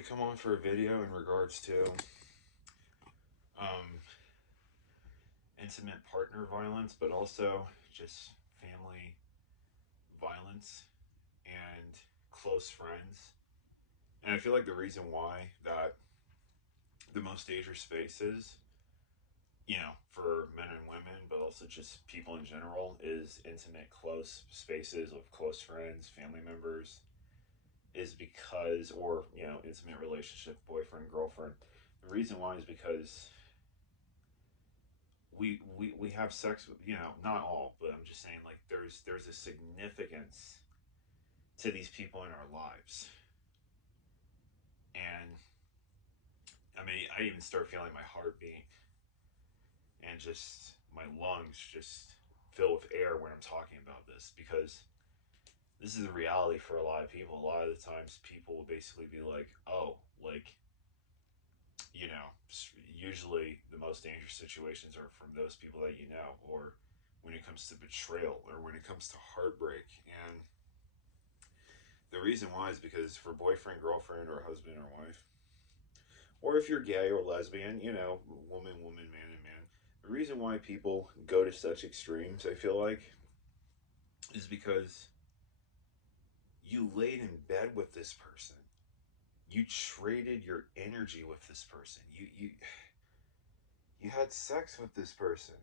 to come on for a video in regards to um, intimate partner violence, but also just family violence and close friends. And I feel like the reason why that the most dangerous spaces, for men and women, but also just people in general, is intimate, close spaces of close friends, family members, is because, or, intimate relationship, boyfriend, girlfriend. The reason why is because we have sex with, not all, but I'm just saying, like, there's a significance to these people in our lives. And I mean, I even start feeling my heartbeat and just my lungs just fill with air when I'm talking about this, because this is a reality for a lot of people. A lot of the times people will basically be like, oh, like, you know, usually the most dangerous situations are from those people that you know, or when it comes to betrayal, or when it comes to heartbreak. And the reason why is because for boyfriend, girlfriend, or husband or wife, or if you're gay or lesbian, woman, woman, man, and man, the reason why people go to such extremes, I feel like, is because you laid in bed with this person. You traded your energy with this person. You had sex with this person.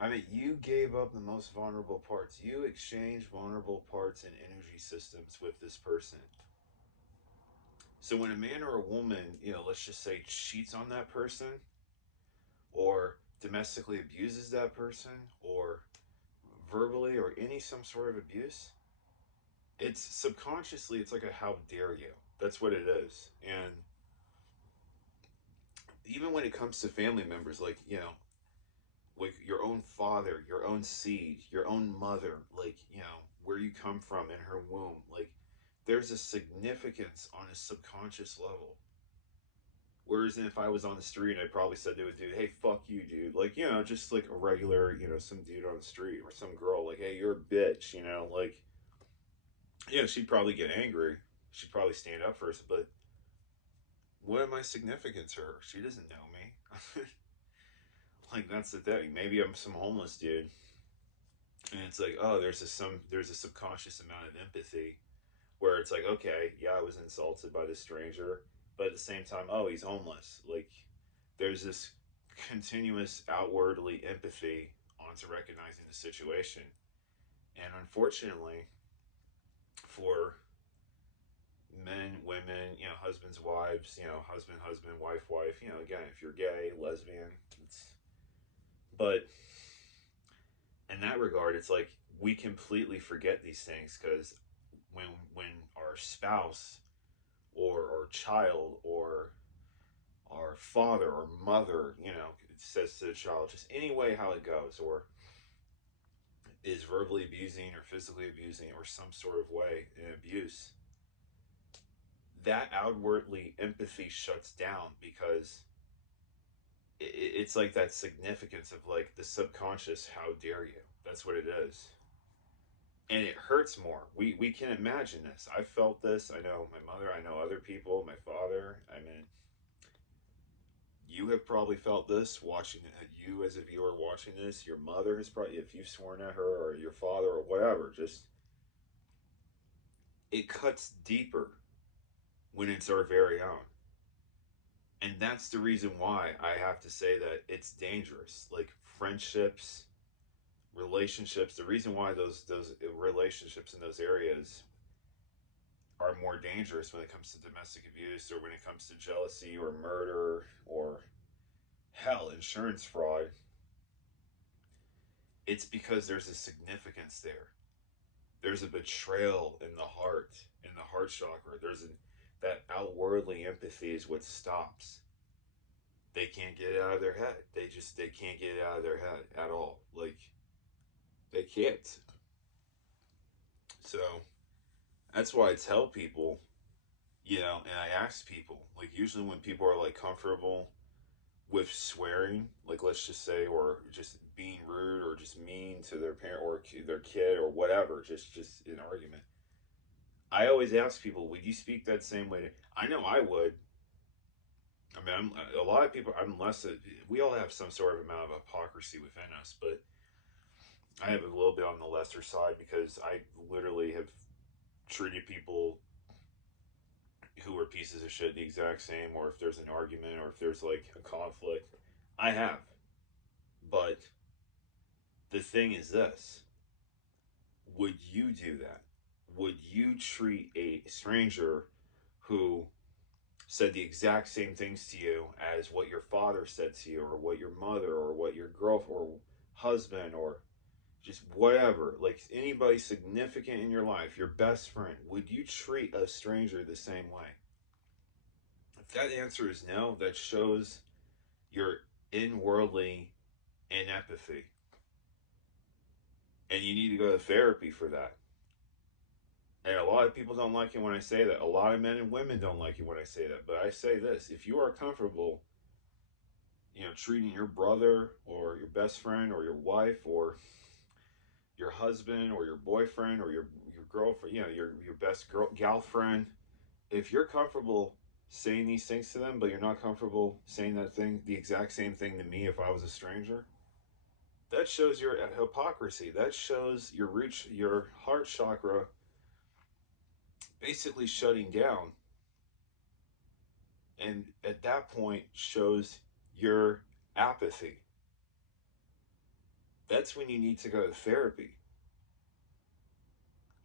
I mean, you gave up the most vulnerable parts. You exchanged vulnerable parts and energy systems with this person. So when a man or a woman, let's just say, cheats on that person, or domestically abuses that person, or verbally, or any some sort of abuse, it's subconsciously, it's like a how dare you. That's what it is. And even when it comes to family members, like, like your own father, your own seed, your own mother, like, where you come from in her womb, like, there's a significance on a subconscious level. Whereas if I was on the street, I probably said to a dude, hey, fuck you, dude. Like, just like a regular, some dude on the street, or some girl, like, hey, you're a bitch, like, she'd probably get angry. She'd probably stand up for us, but what am I significant to her? She doesn't know me. Like, that's the thing. Maybe I'm some homeless dude, and it's like, oh, there's a subconscious amount of empathy where it's like, okay, yeah, I was insulted by this stranger, but at the same time, oh, he's homeless. Like, there's this continuous outwardly empathy onto recognizing the situation. And unfortunately, for men, women, husbands, wives, husband, husband, wife, wife, again, if you're gay, lesbian, but in that regard, it's like we completely forget these things, because when our spouse, or our child, or our father or mother, says to the child, just any way how it goes, or is verbally abusing or physically abusing, or some sort of way in abuse, that outwardly empathy shuts down, because it's like that significance of, like, the subconscious how dare you. That's what it is. And it hurts more. We can imagine this. I felt this. I know my mother, I know other people, my father. I mean, you have probably felt this watching it. You, as a viewer watching this, your mother has probably, if you've sworn at her, or your father, or whatever, just, it cuts deeper when it's our very own. And that's the reason why I have to say that it's dangerous. Like, friendships, relationships, the reason why those relationships in those areas are more dangerous when it comes to domestic abuse, or when it comes to jealousy, or murder, or hell, insurance fraud, it's because there's a significance there. There's a betrayal in the heart chakra. That outwardly empathy is what stops. They can't get it out of their head. They can't get it out of their head at all. Like, they can't. So that's why I tell people, and I ask people, like, usually when people are, like, comfortable with swearing, like, let's just say, or just being rude, or just mean to their parent, or their kid, or whatever, just an argument, I always ask people, would you speak that same way? I know I would. I mean, a lot of people, unless we all have some sort of amount of hypocrisy within us, but I have a little bit on the lesser side because I literally have treated people who are pieces of shit the exact same, or if there's an argument, or if there's like a conflict, I have. But the thing is this: would you do that? Would you treat a stranger who said the exact same things to you as what your father said to you, or what your mother, or what your girlfriend, or husband, or just whatever, like anybody significant in your life, your best friend, would you treat a stranger the same way? If that answer is no, that shows your inworldly inepathy. And you need to go to therapy for that. And a lot of people don't like it when I say that. A lot of men and women don't like it when I say that. But I say this: if you are comfortable, treating your brother or your best friend or your wife or your husband or your boyfriend or your girlfriend, your best gal friend, if you're comfortable saying these things to them, but you're not comfortable saying the exact same thing to me if I was a stranger, that shows your hypocrisy. That shows your heart chakra basically shutting down, and at that point shows your apathy. That's when you need to go to therapy.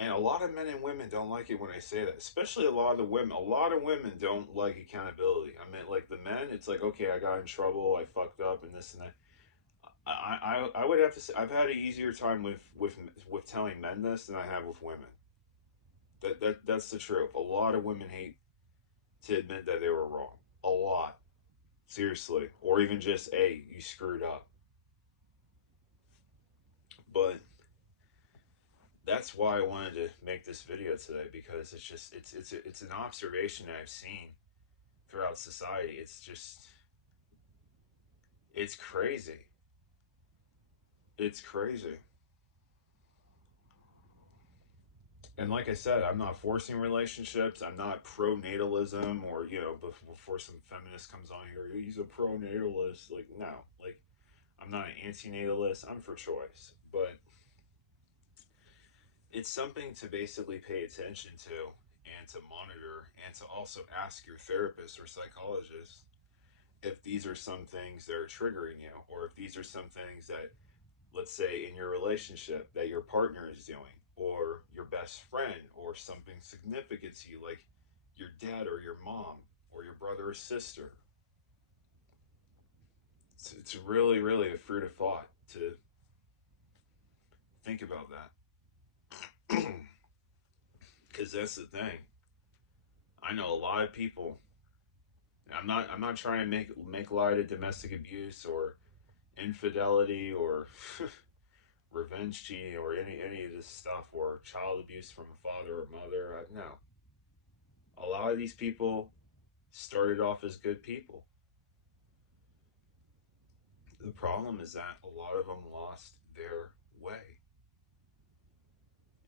And a lot of men and women don't like it when I say that, especially a lot of the women. A lot of women don't like accountability. I mean, like the men, it's like, okay, I got in trouble, I fucked up, and this and that. I would have to say I've had an easier time with telling men this than I have with women. That's the truth. A lot of women hate to admit that they were wrong. A lot, seriously, or even just, hey, you screwed up. But that's why I wanted to make this video today, because it's an observation that I've seen throughout society. It's crazy. It's crazy. And like I said, I'm not forcing relationships. I'm not pro natalism, or before some feminist comes on here, he's a pro natalist. Like, no, like I'm not an anti natalist. I'm for choice, but it's something to basically pay attention to and to monitor, and to also ask your therapist or psychologist if these are some things that are triggering you, or if these are some things that, let's say, in your relationship that your partner is doing, or your best friend, or something significant to you, like your dad or your mom or your brother or sister. It's really, really a fruit of thought to think about that. Because that's the thing. I know a lot of people. I'm not trying to make light of domestic abuse or infidelity or revenge cheating or any of this stuff, or child abuse from a father or mother. No, a lot of these people started off as good people. The problem is that a lot of them lost their way,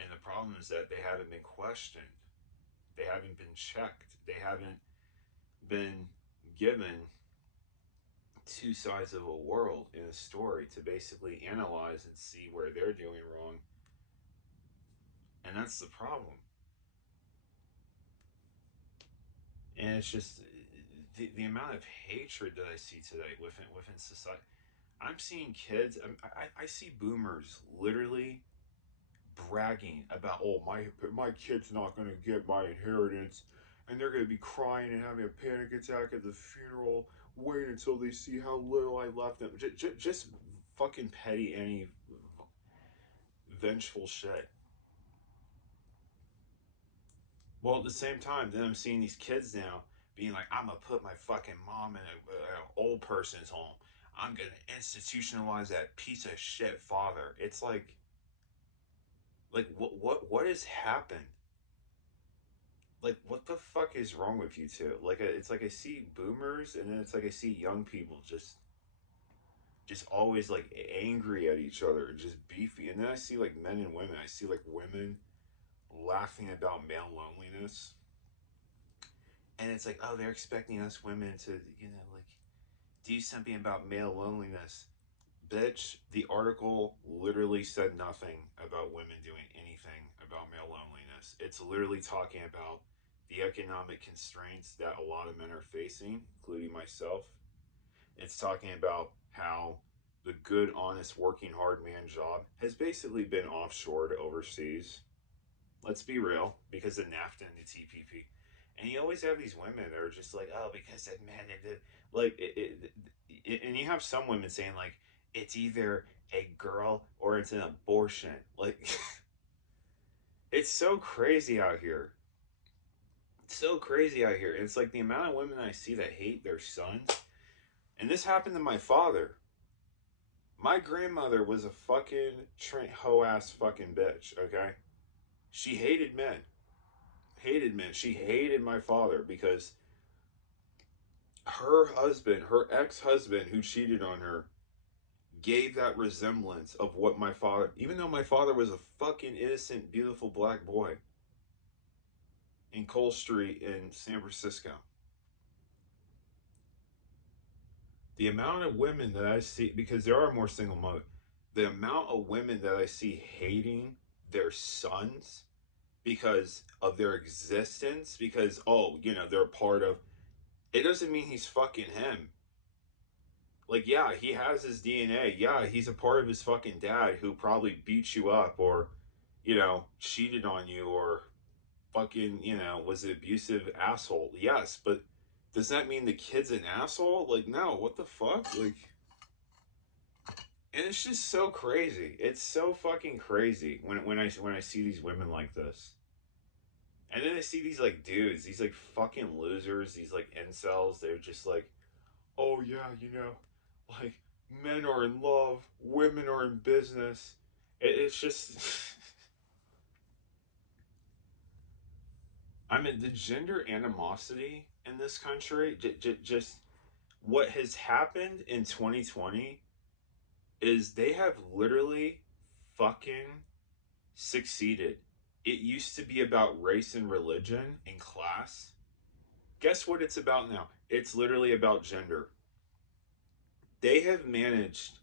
and the problem is that they haven't been questioned, they haven't been checked, they haven't been given two sides of a world in a story to basically analyze and see where they're doing wrong. And that's the problem. And it's just the amount of hatred that I see today within society. I'm seeing kids. I see boomers literally bragging about, oh, my kid's not going to get my inheritance, and they're going to be crying and having a panic attack at the funeral. Wait until they see how little I left them. Just fucking petty, any vengeful shit. Well, at the same time, then I'm seeing these kids now being like, I'm gonna put my fucking mom in an old person's home. I'm gonna institutionalize that piece of shit father. It's like what has happened? Like, what the fuck is wrong with you two? Like, it's like I see boomers, and then it's like I see young people just always like angry at each other and just beefy. And then I see like men and women. I see like women laughing about male loneliness. And it's like, oh, they're expecting us women to, like, do something about male loneliness. Bitch, the article literally said nothing about women doing anything about male loneliness. It's literally talking about the economic constraints that a lot of men are facing, including myself. It's talking about how the good, honest, working hard man job has basically been offshored overseas. Let's be real, because of NAFTA and the TPP. And you always have these women that are just like, oh, because of men, like, and you have some women saying like, it's either a girl or it's an abortion. Like, it's so crazy out here. It's so crazy out here. It's like the amount of women I see that hate their sons. And this happened to my father. My grandmother was a fucking hoe ass fucking bitch, okay? She hated men. Hated men. She hated my father because her husband, her ex-husband who cheated on her, gave that resemblance of what my father, even though my father was a fucking innocent, beautiful black boy in Cole Street in San Francisco. The amount of women that I see, because there are more single mothers, the amount of women that I see hating their sons because of their existence, because, oh, they're part of, it doesn't mean he's fucking him. Like, yeah, he has his DNA. Yeah, he's a part of his fucking dad who probably beat you up or, cheated on you or fucking, was an abusive asshole. Yes, but does that mean the kid's an asshole? Like, no, what the fuck? Like, and it's just so crazy. It's so fucking crazy when I see these women like this. And then I see these like dudes, these like fucking losers, these like incels. They're just like, oh yeah, like men are in love, women are in business. It's just, I mean, the gender animosity in this country, just what has happened in 2020 is they have literally fucking succeeded. It used to be about race and religion and class. Guess what it's about now? It's literally about gender. They have managed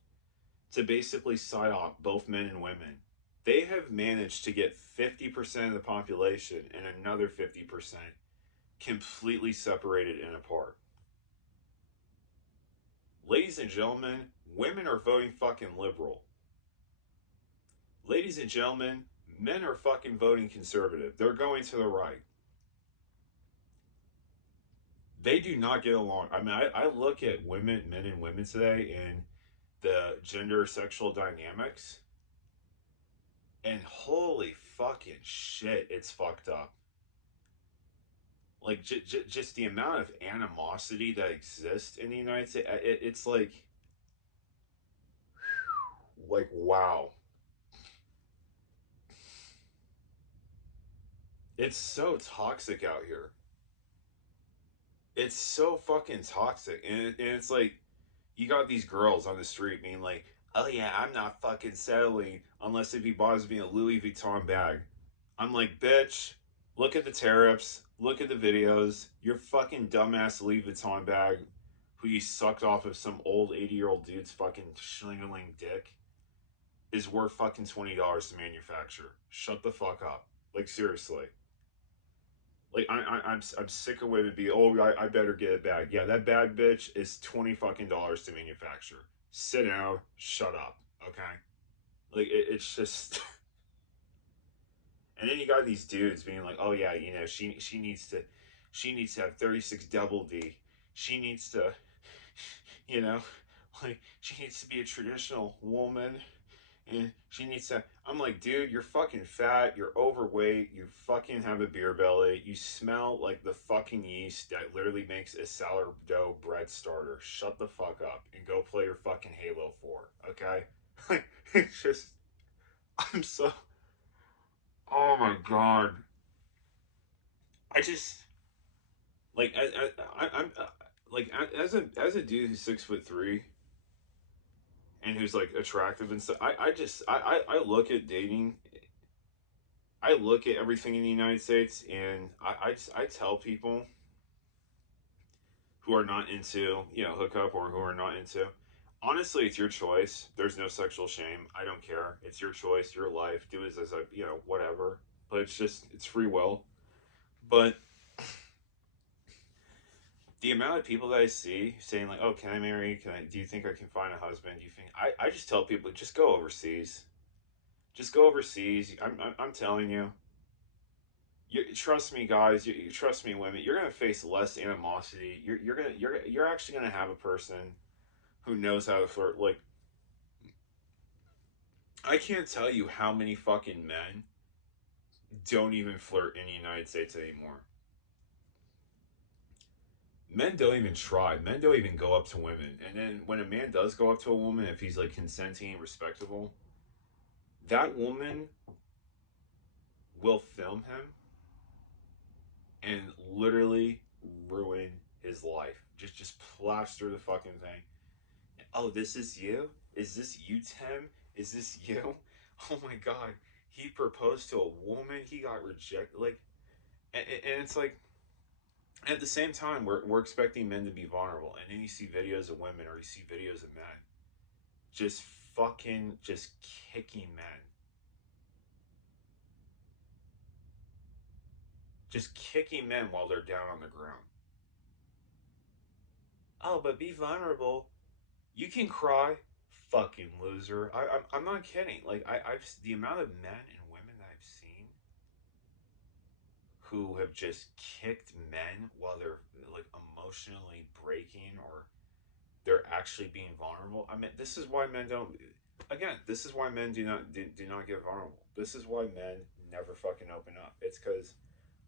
to basically psyop both men and women. They have managed to get 50% of the population and another 50% completely separated and apart. Ladies and gentlemen, women are voting fucking liberal. Ladies and gentlemen, men are fucking voting conservative. They're going to the right. They do not get along. I mean, I look at men and women today and the gender sexual dynamics, and holy fucking shit, it's fucked up. Like, just the amount of animosity that exists in the United States, it's like wow. It's so toxic out here. It's so fucking toxic. And it's like, you got these girls on the street being like, oh yeah, I'm not fucking settling unless if he buys me a Louis Vuitton bag. I'm like, bitch, look at the tariffs, look at the videos. Your fucking dumbass Louis Vuitton bag, who you sucked off of some old 80-year-old dude's fucking schlingling dick, is worth fucking $20 to manufacture. Shut the fuck up. Like, seriously. Like, I'm sick of women being, oh, I better get a bag. Yeah, that bag, bitch, is $20 fucking to manufacture. Sit down, shut up, okay? Like, it's just... And then you got these dudes being like, oh yeah, she needs to have 36 double D. She needs to, like, she needs to be a traditional woman. And she needs to, I'm like, dude, you're fucking fat, you're overweight, you fucking have a beer belly, you smell like the fucking yeast that literally makes a sourdough bread starter. Shut the fuck up and go play your fucking Halo 4, okay? It's just, I'm so, oh my god. I just, like, I'm like, as a dude who's 6'3" and who's like attractive and stuff, I look at dating, I look at everything in the United States, and I tell people who are not into, hookup, or who are not into, honestly, it's your choice. There's no sexual shame. I don't care. It's your choice, your life. Do as I, whatever. But it's free will. But the amount of people that I see saying like, "Oh, can I marry? Do you think I can find a husband? Do you think?" I just tell people, just go overseas. Just go overseas. I'm telling you. Trust me, guys. You trust me, women. You're gonna face less animosity. You're actually gonna have a person who knows how to flirt. Like, I can't tell you how many fucking men don't even flirt in the United States anymore. Men don't even try. Men don't even go up to women. And then when a man does go up to a woman, if he's like consenting and respectable, that woman will film him and literally ruin his life. Just plaster the fucking thing. Oh, this is you? Is this you, Tim? Is this you? Oh my god. He proposed to a woman, he got rejected. Like, and it's like, at the same time, we're expecting men to be vulnerable. And then you see videos of women, or you see videos of men just fucking just kicking men. Just kicking men while they're down on the ground. Oh, but be vulnerable. You can cry, fucking loser. I'm not kidding. Like, I've the amount of men and women that I've seen who have just kicked men while they're like emotionally breaking, or they're actually being vulnerable. I mean, this is why men don't. Again, this is why men do not get vulnerable. This is why men never fucking open up. It's because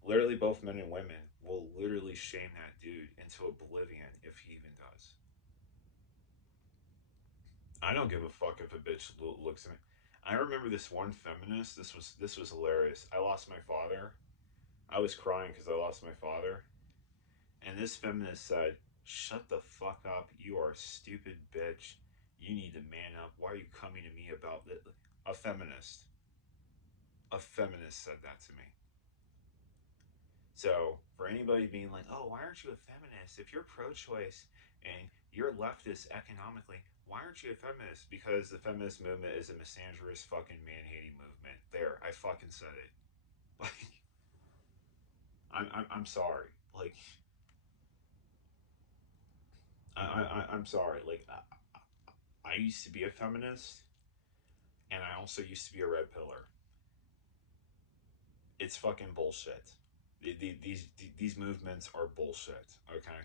literally both men and women will literally shame that dude into oblivion if he even does. I don't give a fuck if a bitch looks at me. I remember this one feminist. This was hilarious. I lost my father. I was crying because I lost my father, and this feminist said, "Shut the fuck up. You are a stupid bitch. You need to man up. Why are you coming to me about this?" A feminist. A feminist said that to me. So for anybody being like, "Oh, why aren't you a feminist? If you're pro-choice and you're leftist economically, why aren't you a feminist?" Because the feminist movement is a misandrous fucking man-hating movement. There, I fucking said it. Like, I'm sorry. Like, I'm sorry. Like, I used to be a feminist, and I also used to be a red pillar. It's fucking bullshit. These movements are bullshit. Okay.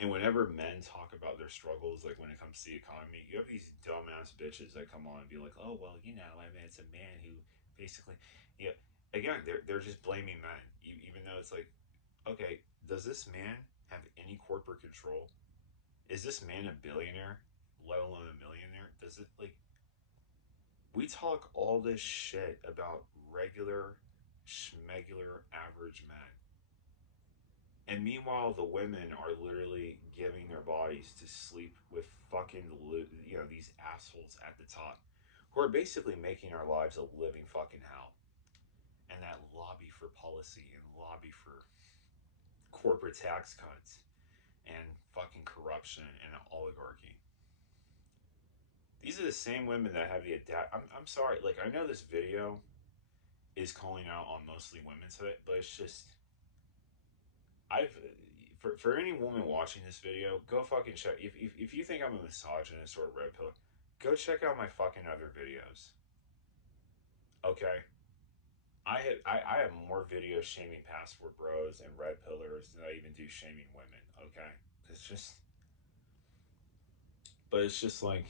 And whenever men talk about their struggles, like when it comes to the economy, you have these dumbass bitches that come on and be like, "Oh well, I mean, it's a man who basically, yeah." Again, they're just blaming men, even though it's like, okay, does this man have any corporate control? Is this man a billionaire, let alone a millionaire? Does it like we talk all this shit about regular, schmegular, average men, and meanwhile, the women are literally giving their bodies to sleep with fucking, these assholes at the top who are basically making our lives a living fucking hell. And that lobby for policy and lobby for corporate tax cuts and fucking corruption and oligarchy. These are the same women that have the adapt. I'm sorry, like, I know this video is calling out on mostly women today, but it's just, I've for any woman watching this video, go fucking check. If you think I'm a misogynist or a red pill, go check out my fucking other videos. Okay, I have more videos shaming passport bros and red pillars than I even do shaming women. Okay, it's just, but it's just like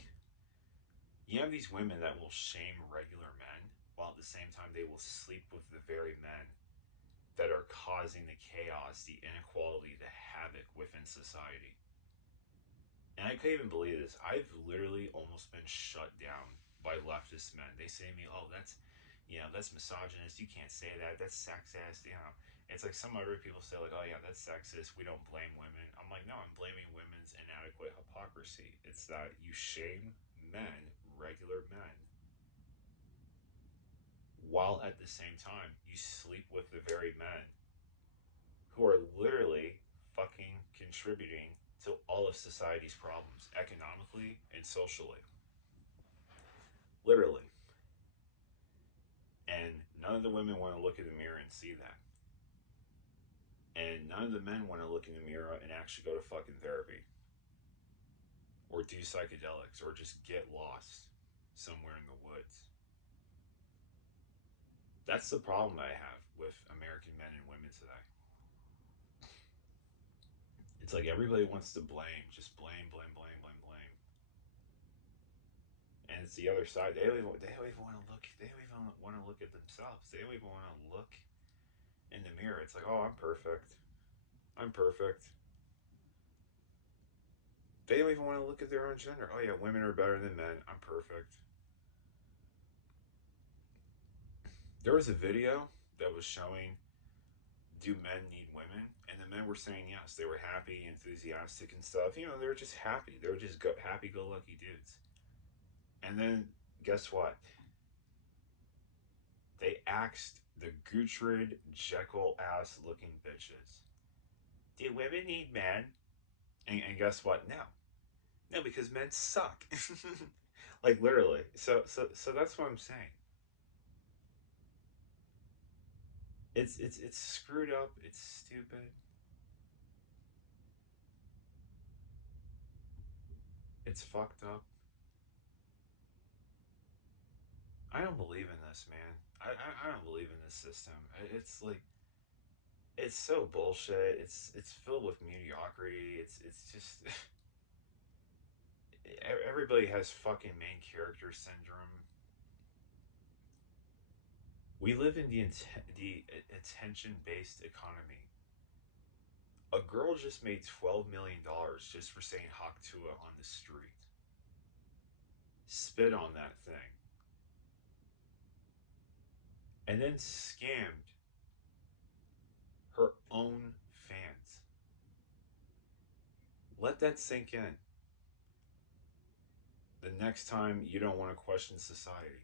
you have these women that will shame regular men while at the same time they will sleep with the very men that are causing the chaos, the inequality, the havoc within society. And I can't even believe this. I've literally almost been shut down by leftist men. They say to me, "Oh, that's misogynist. You can't say that. That's sexist." It's like some other people say, like, "Oh yeah, that's sexist. We don't blame women." I'm like, no, I'm blaming women's inadequate hypocrisy. It's that you shame men, regular men. while at the same time you sleep with the very men who are literally fucking contributing to all of society's problems economically and socially. Literally. And none of the women want to look in the mirror and see that. And none of the men want to look in the mirror and actually go to fucking therapy or do psychedelics or just get lost somewhere in the woods. That's the problem I have with American men and women today. It's like everybody wants to blame, just blame, blame, blame, blame, blame. And it's the other side. They don't even want to look. They don't even want to look at themselves. They don't even want to look in the mirror. It's like, oh, I'm perfect. I'm perfect. They don't even want to look at their own gender. Oh yeah, women are better than men. I'm perfect. There was a video that was showing, do men need women? And the men were saying yes. They were happy, enthusiastic, and stuff. You know, they were just happy. They were just happy-go-lucky dudes. And then, guess what? They axed the Gutrid Jekyll ass looking bitches. Do women need men? And guess what? No. No, because men suck. Like literally. So that's what I'm saying. It's screwed up. It's stupid. It's fucked up. I don't believe in this, man. I don't believe in this system. It's like it's so bullshit. It's filled with mediocrity. It's just everybody has fucking main character syndrome. We live in the attention based economy. A girl just made $12 million just for saying Haktua on the street. Spit on that thing. And then scammed her own fans. Let that sink in. The next time you don't want to question society.